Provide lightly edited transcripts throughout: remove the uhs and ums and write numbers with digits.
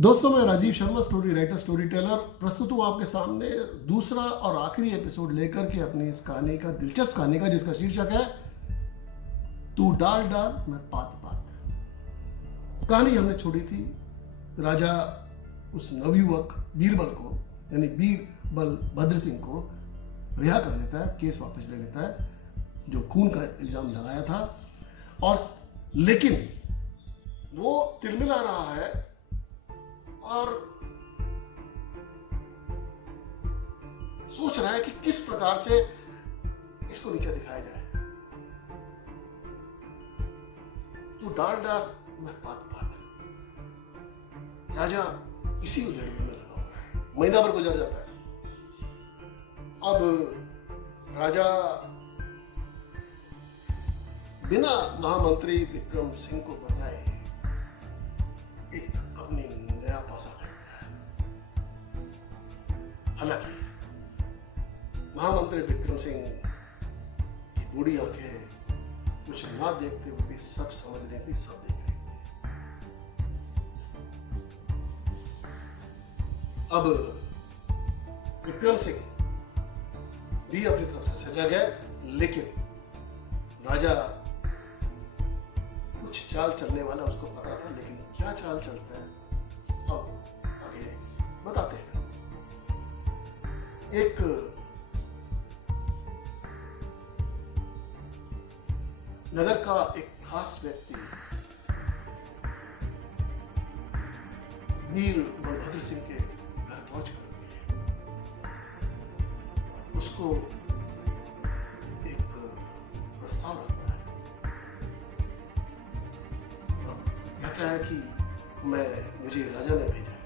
दोस्तों, मैं Rajiv Sharma, story writer, story teller, प्रस्तुत हूँ आपके सामने दूसरा और आखिरी एपिसोड लेकर के अपनी इस कहानी का, दिलचस्प कहानी का, जिसका शीर्षक है तू डाल डाल मैं पात पात। कहानी हमने छोड़ी थी, राजा उस नवयुवक बीरबल को, यानी बीरबल भद्र सिंह को रिहा कर देता है, केस वापस ले लेता है, जो खून का इल्जाम लगाया था। और लेकिन वो तिलमिला रहा है और सोच रहा है कि किस प्रकार से इसको नीचे दिखाया जाए। तो डाल डाल मैं पात पात। राजा इसी उधेड़बुन में लगा हुआ है। महीना भर गुजर जाता है। अब राजा बिना महामंत्री विक्रम सिंह को बताए एक अपनी नया पासा खरीदा है। हालांकि महामंत्री विक्रम सिंह की बूढ़ी आंखें कुछ ना देखते हुए भी सब समझ रही थी, सब देख रही थी। अब विक्रम सिंह भी अपनी तरफ से सजा गया, लेकिन राजा कुछ चाल चलने वाला उसको पता था, लेकिन क्या चाल चलता है अब आगे बताते हैं। एक नगर का एक खास व्यक्ति वीर बलभद्र सिंह के घर पहुंच कर उसको एक प्रस्ताव रखता है। कहता है कि मुझे राजा ने भेजा है।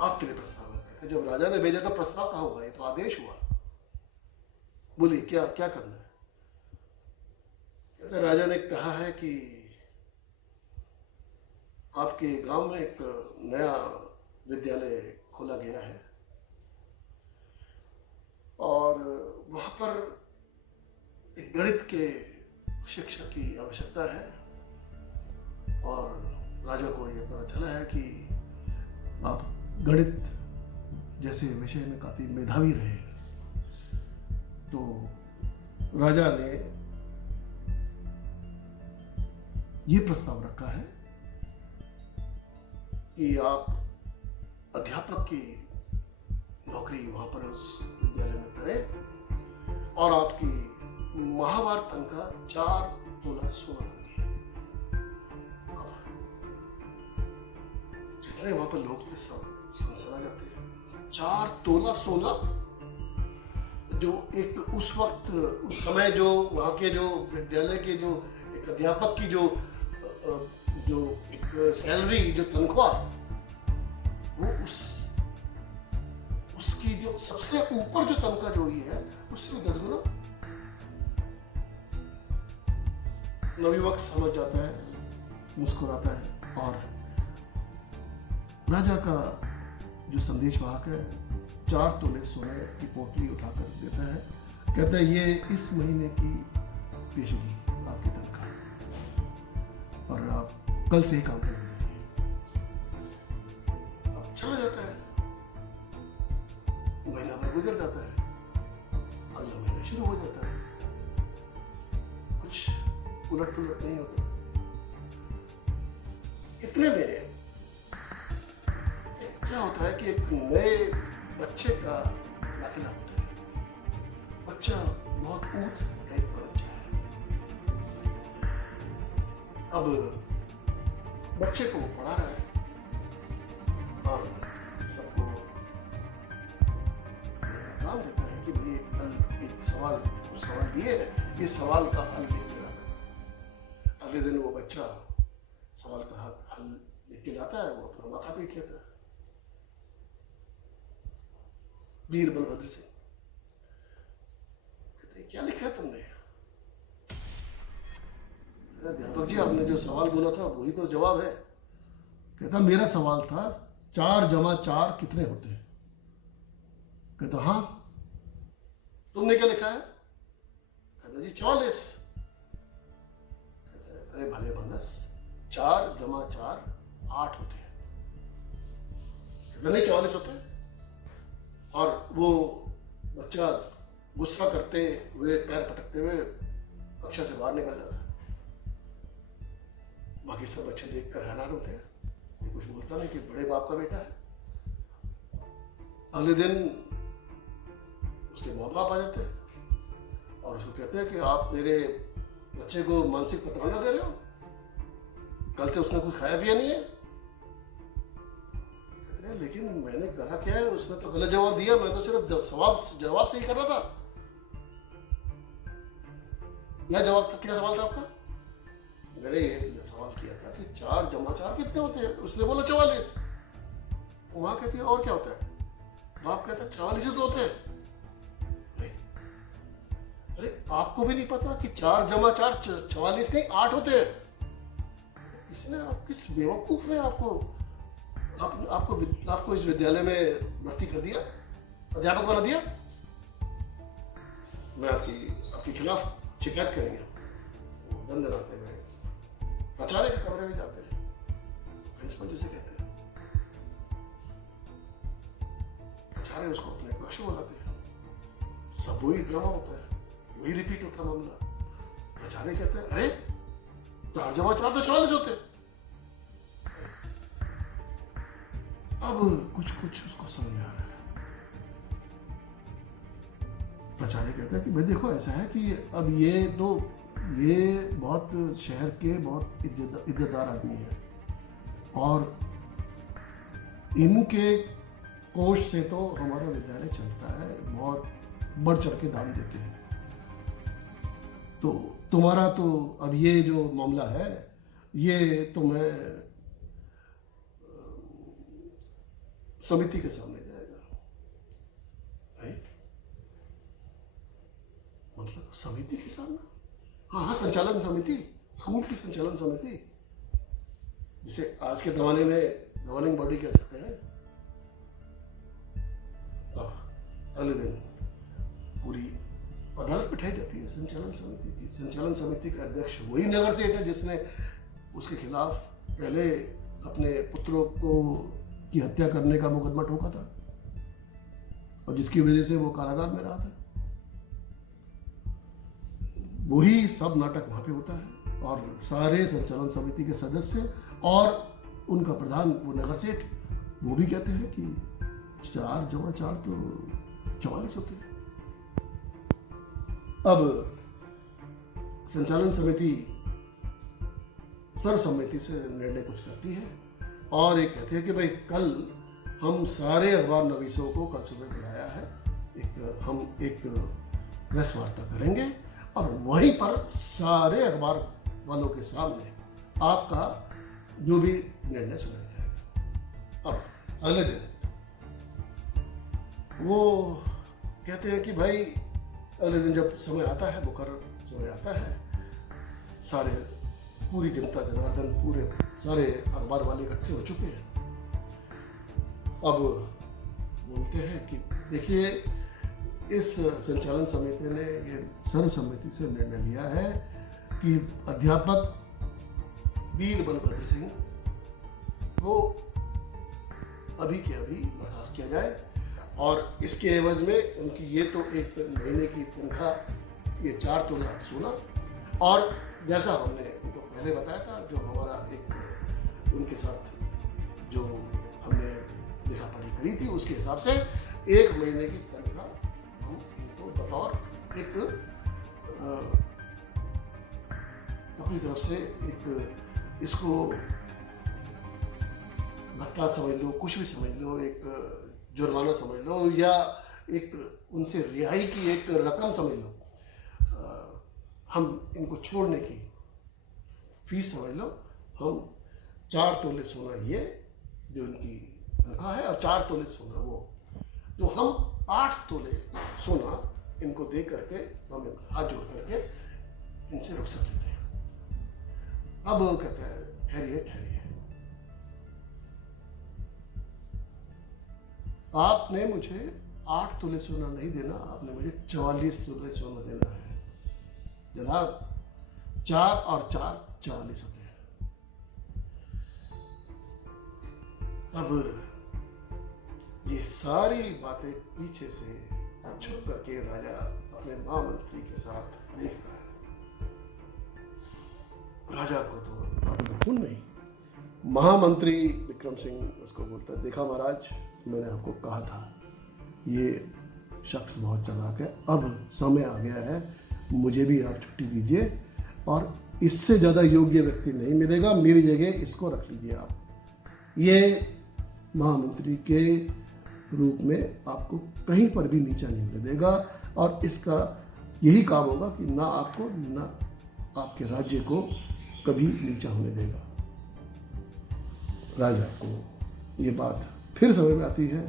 आपके लिए प्रस्ताव रखा है। जब राजा ने भेजा तो प्रस्ताव कहाँ हुआ, ये तो आदेश हुआ। बोलिए क्या क्या करना है। कहता राजा ने कहा है कि आपके गांव में एक नया विद्यालय खोला गया है और वहां पर एक गणित के शिक्षक की आवश्यकता है। और राजा को यह पता चला है कि आप गणित जैसे विषय में काफी मेधावी रहे, तो राजा ने यह प्रस्ताव रखा है कि आप अध्यापक की नौकरी वहां पर उस विद्यालय में करें और आपकी माहवार तनख्वाह 4 तोला सोना होगी। जितने वहां पर लोग थे सब सनसना जाते हैं। 4 तोला सोना, जो एक उस वक्त उस समय जो वहां के जो विद्यालय के जो एक अध्यापक की जो एक सैलरी, जो तनख्वाह, वो उसकी जो सबसे ऊपर जो तनख्वाह जो हुई है उससे 10 गुना। नवयुवक समझ जाता है, मुस्कुराता है और राजा का जो संदेशवाहक है 4 तोले सोने की पोटली उठाकर देता है। कहता है ये इस महीने की पेशगी आपकी तनख्वाह, और आप कल से ही काम पर लग जाइए। अब चला जाता है। महीना भर गुजर जाता है, अगला महीना शुरू हो जाता है। कुछ उलट पुलट नहीं होता। इतने में क्या होता है कि एक नए बच्चे का दाखिला होता है। बच्चा बहुत ऊंट टाइप का बच्चा है। अब बच्चे को वो पढ़ा रहा है और सबको काम देता है कि भाई कल एक सवाल, कुछ सवाल दिए हैं, ये सवाल का हल लिख के लाना। अगले दिन वो बच्चा सवाल का हल लिख के लाता है, वो अपना माथा पीट लेता है। वीर बलभद्र सिंह कहते क्या लिखा है तुमने। अध्यापक जी, आपने जो सवाल बोला था वही तो जवाब है। कहता मेरा सवाल था 4 जमा 4 कितने होते हैं। कहता हाँ। तुमने क्या लिखा है। कहता जी 44। कहता अरे भले मानस, 4 जमा 4 8 होते हैं, नहीं 44 होते हैं। और वो बच्चा गुस्सा करते हुए, पैर पटकते हुए कक्षा से बाहर निकल जाता है। बाकी सब बच्चे देखकर हैरान होते हैं, कोई कुछ बोलता नहीं कि बड़े बाप का बेटा है। अगले दिन उसके माँ बाप आ जाते हैं और उसको कहते हैं कि आप मेरे बच्चे को मानसिक प्रताड़ना दे रहे हो, कल से उसने कुछ खाया पिया नहीं है। कहते हैं लेकिन मैंने कहा क्या है, उसने तो गलत जवाब दिया, मैं तो सिर्फ जवाब सही कर रहा था। क्या जवाब था, क्या सवाल था आपका? मैंने ये सवाल किया था कि 4 जमा 4 कितने होते हैं? उसने बोला 44। वहां कहती है और क्या होता है? बाप कहता है 44 ही तो होते हैं। अरे आपको भी नहीं पता कि 4 जमा 4 44 नहीं 8 होते हैं? किसने, किस बेवकूफ ने आपको इस विद्यालय में भर्ती कर दिया, अध्यापक बना दिया? मैं आपके खिलाफ शिकायत करेंगे। दंड नाते में प्राचार्य के कमरे में जाते हैं, प्रिंसिपल जिसे कहते हैं। प्राचार्य उसको अपने कक्ष में बुलाते हैं, सब वही ड्रामा होता है, वही रिपीट होता है मामला। प्राचार्य कहते हैं अरे 4 जमा 4 तो 44 होते। अब कुछ उसको समझ में आ रहा है। प्राचार्य कहता है कि भाई देखो ऐसा है कि अब ये बहुत शहर के बहुत इज्जतदार आदमी है और इनके कोष से तो हमारा विद्यालय चलता है, बहुत बढ़ चढ़ के दान देते हैं। तो तुम्हारा तो अब ये जो मामला है ये तो मैं समिति के सामने जाएगा। है? मतलब समिति के सामने? हाँ, संचालन समिति, स्कूल की संचालन समिति, जिसे आज के जमाने में गवर्निंग बॉडी कह सकते हैं। अगले दिन पूरी अदालत बिठाई जाती है संचालन समिति की। संचालन समिति का अध्यक्ष वही नगर सेठ है जिसने उसके खिलाफ पहले अपने पुत्रों की हत्या करने का मुकदमा ठोका था और जिसकी वजह से वो कारागार में रहा था। वही सब नाटक वहां पे होता है और सारे संचालन समिति के सदस्य और उनका प्रधान वो नगर सेठ वो भी कहते हैं कि 4 जमा 4 तो 44 होते हैं। अब संचालन समिति सर्वसम्मति से निर्णय कुछ करती है और ये कहते हैं कि भाई कल हम सारे अखबार नवीसों को कल सुबह बुलाया है, हम एक प्रेस वार्ता करेंगे और वहीं पर सारे अखबार वालों के सामने आपका जो भी निर्णय सुना जाएगा। अब अगले दिन वो कहते हैं कि भाई अगले दिन जब समय आता है, मुकर्रर समय आता है, सारे पूरी जनता जनार्दन पूरे सारे अखबार वाले इकट्ठे हो चुके हैं। अब बोलते हैं कि देखिए इस संचालन समिति ने ये सर्वसम्मति से निर्णय लिया है कि अध्यापक वीर बलभद्र सिंह को अभी के अभी बर्खास्त किया जाए और इसके एवज में उनकी ये तो एक महीने की तनख्वाह ये 4 तोला सोना और जैसा हमने उनको पहले बताया था, जो हमारा एक उनके साथ जो हमने लिखा पढ़ी करी थी उसके हिसाब से 1 महीने की तनख्वाह हम इनको बतौर एक अपनी तरफ से एक इसको भत्ता समझ लो, कुछ भी समझ लो, एक जुर्माना समझ लो या एक उनसे रिहाई की एक रकम समझ लो, हम इनको छोड़ने की फीस समझ लो। हम 4 तोले सोना ये जो इनकी तनख्वाह है और 4 तोले सोना वो, तो हम 8 तोले सोना इनको दे करके हम हाथ जोड़ करके इनसे रुखसत लेते हैं। अब कहते हैं ठहरिए ठहरिए, आपने मुझे 8 तोले सोना नहीं देना, आपने मुझे 44 तोले सोना देना है। जनाब 4 और 4 44 होते हैं। अब ये सारी बातें पीछे से छुप करके राजा अपने महामंत्री के साथ देख रहा है। राजा को तो खून नहीं। महामंत्री विक्रम सिंह उसको बोलता है, देखा महाराज, मैंने आपको कहा था ये शख्स बहुत चालाक है, अब समय आ गया है, मुझे भी आप छुट्टी दीजिए और इससे ज़्यादा योग्य व्यक्ति नहीं मिलेगा, मेरी जगह इसको रख लीजिए आप। ये महामंत्री के रूप में आपको कहीं पर भी नीचा नहीं होने देगा और इसका यही काम होगा कि ना आपको ना आपके राज्य को कभी नीचा होने देगा। राजा को ये बात फिर समझ में आती है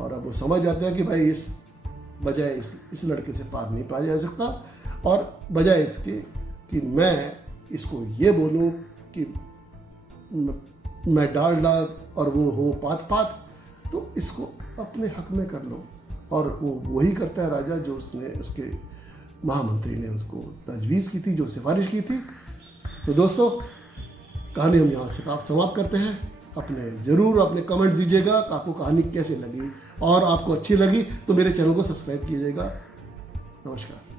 और अब वो समझ जाते हैं कि भाई इस बजाय इस लड़के से पार नहीं पाया जा सकता और बजाय इसके कि मैं इसको ये बोलूं कि मैं डाल और वो हो पात, तो इसको अपने हक में कर लो। और वो वही करता है राजा जो उसके महामंत्री ने उसको तजवीज़ की थी, जो सिफारिश की थी। तो दोस्तों, कहानी हम यहाँ से समाप्त करते हैं। ज़रूर अपने कमेंट्स दीजिएगा कि आपको कहानी कैसे लगी और आपको अच्छी लगी तो मेरे चैनल को सब्सक्राइब कीजिएगा। नमस्कार।